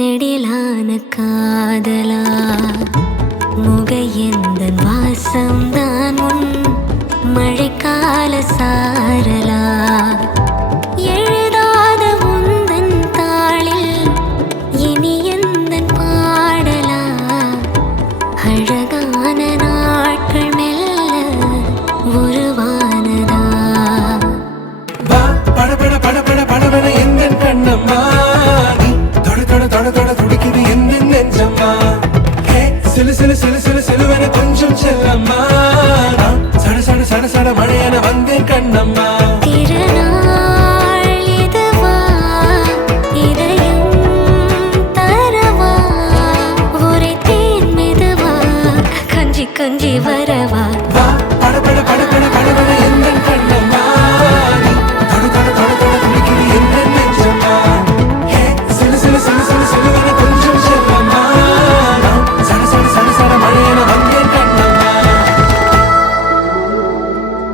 நெடிலான காதலா முகையெந்தன் வாசம்தான் உன் மழைக்கால சாரலா எழுதாத உந்தன் தாளில் இனி எந்தன் பாடலா அழகான நாட்கள் மெல்ல உருவானதா பட பட பட பட